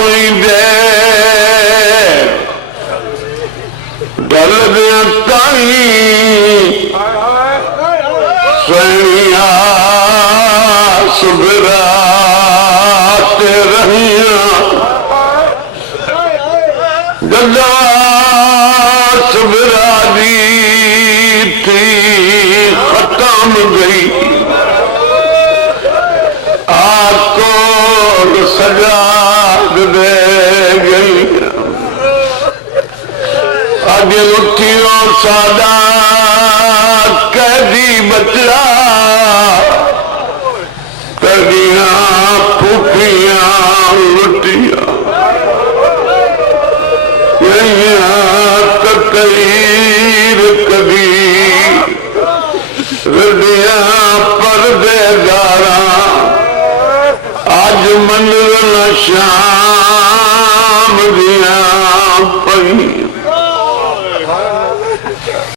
थोड़ी देर डल दिया ताई सैया सुबराते रहिया गजा सुबरा दी थी खत्म गई आपको सजा दे गई आगे उठी और सादा कैदी बचरा कदिया फूफिया लुटिया तकरीर कदी रदिया परदेदारा आज मंदिर नशा